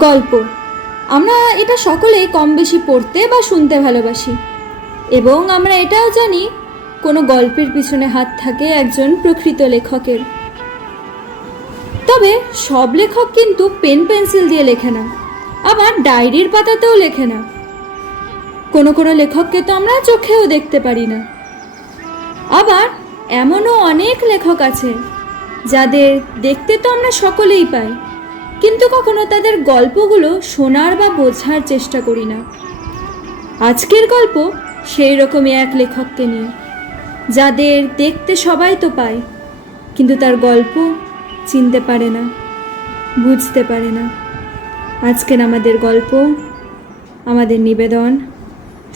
গল্প আমরা এটা সকলেই কম বেশি পড়তে বা শুনতে ভালোবাসি, এবং আমরা এটাও জানি কোনো গল্পের পিছনে হাত থাকে একজন প্রকৃত লেখকের। তবে সব লেখক কিন্তু পেন পেন্সিল দিয়ে লেখে না, আবার ডায়েরির পাতাতেও লেখে না। কোনো কোনো লেখককে তো আমরা চোখেও দেখতে পারি না। আবার এমনও অনেক লেখক আছে যাদের দেখতে তো আমরা সকলেই পাই, কিন্তু কখনো তাদের গল্পগুলো শোনার বা বোঝার চেষ্টা করি না। আজকের গল্প সেই রকমই এক লেখককে নিয়ে, যাদের দেখতে সবাই তো পায়, কিন্তু তার গল্প চিনতে পারে না, বুঝতে পারে না। আজকের আমাদের গল্প, আমাদের নিবেদন,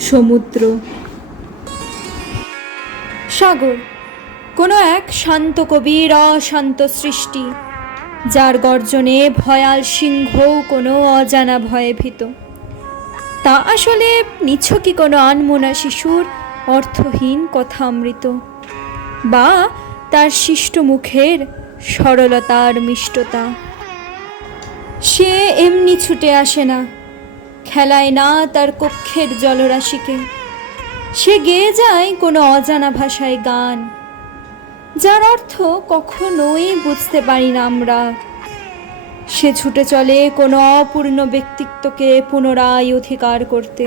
সমুদ্র। সাগর কোনো এক শান্ত কবির অশান্ত সৃষ্টি, যার গর্জনে ভয়াল সিংহও কোনো অজানা ভয়ে ভীত। তা আসলে নিছকই কোনো আনমনা শিশুর অর্থহীন কথামৃত, বা তার শিষ্ট মুখের সরলতার মিষ্টতা। সে এমনি ছুটে আসে না, খেলায় না তার কক্ষের জলরাশিকে। সে গেয়ে যায় কোনো অজানা ভাষায় গান, যার অর্থ কখনোই বুঝতে পারি না আমরা। সে ছুটে চলে কোনো অপূর্ণ ব্যক্তিত্বকে পুনরায় অধিকার করতে।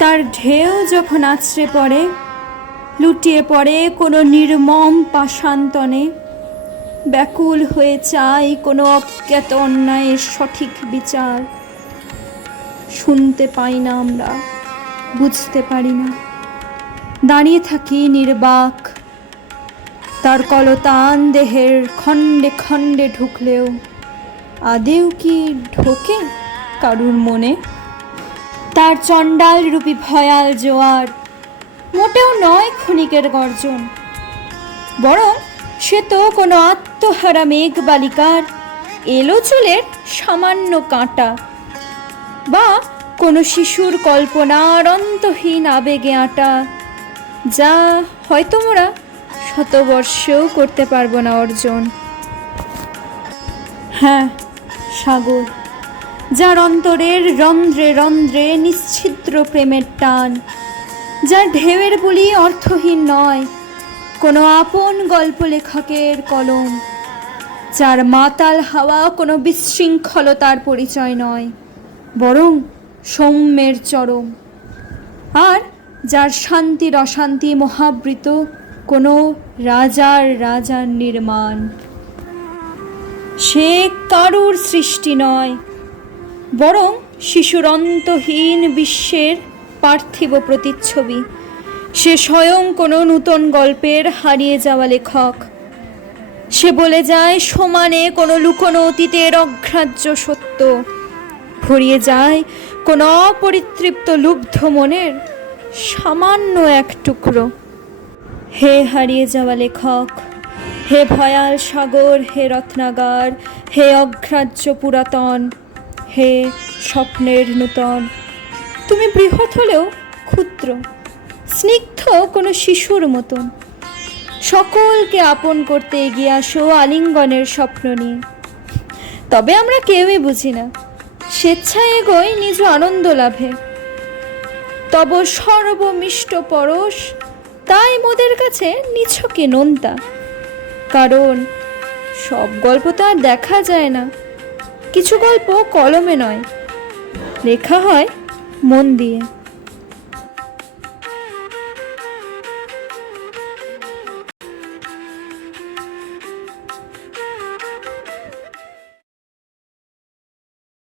তার ঢেউ যখন আছড়ে পড়ে, লুটিয়ে পড়ে কোনো নির্মম পাষাণতনে, ব্যাকুল হয়ে চাই কোনো অজ্ঞাত অন্যায়ের সঠিক বিচার। শুনতে পাই না আমরা, বুঝতে পারি না, দাঁড়িয়ে থাকি নির্বাক। তার কলতান দেহের খণ্ডে খণ্ডে ঢুকলেও আদেও কি ঢোকে কারুর মনে? তার চণ্ডাল রূপী ভয়াল জোয়ার মোটেও নয় ক্ষণিকের গর্জন, বরং সে তো কোনো আত্মহারা মেঘ বালিকার এলো চুলের সামান্য কাঁটা, বা কোনো শিশুর কল্পনার অন্তহীন আবেগে আঁটা, যা হয়তো মোরা শতবর্ষেও করতে পারবো না অর্জন। হ্যাঁ, সাগর, যার অন্তরের রন্ধ্রে রন্ধ্রে নিশ্ছিদ্র প্রেমের টান, যার ঢেউয়ের বলি অর্থহীন নয় কোনো আপন গল্প লেখকের কলম, যার মাতাল হাওয়া কোনো বিশৃঙ্খলতার পরিচয় নয়, বরং সৌম্যের চরম, আর যার শান্তির অশান্তি মহাবৃত কোনো রাজার রাজার নির্মাণ। সে কারুর সৃষ্টি নয়, বরং শিশুর অন্তহীন বিশ্বের পার্থিব প্রতিচ্ছবি। সে স্বয়ং কোনো নূতন গল্পের হারিয়ে যাওয়া লেখক। সে বলে যায় সমানে কোনো লুকোনো অতীতের অগ্রাহ্য সত্য, ভরিয়ে যায় কোনো অপরিতৃপ্ত লুব্ধ মনের সামান্য এক টুকরো। হে হারিয়ে যাওয়া লেখক, হে ভয়াল সাগর, হে রত্নাগার, হে অগ্রাহ্য পুরাতন, হে স্বপ্নের নূতন, তুমি বৃহৎ হলেও ক্ষুদ্র, স্নিগ্ধ কোনো শিশুর মতন। সকলকে আপন করতে এগিয়ে আসো আলিঙ্গনের স্বপ্ন নিয়ে। তবে আমরা কেউই বুঝি না, স্বেচ্ছায় এগোই নিজ আনন্দ লাভে। তব সর্বমিষ্ট পরশ তাই মোদের কাছে নিছকে নোনতা, কারণ সব গল্প তো আর দেখা যায় না। কিছু গল্প কলমে নয়, লেখা হয় মন দিয়ে।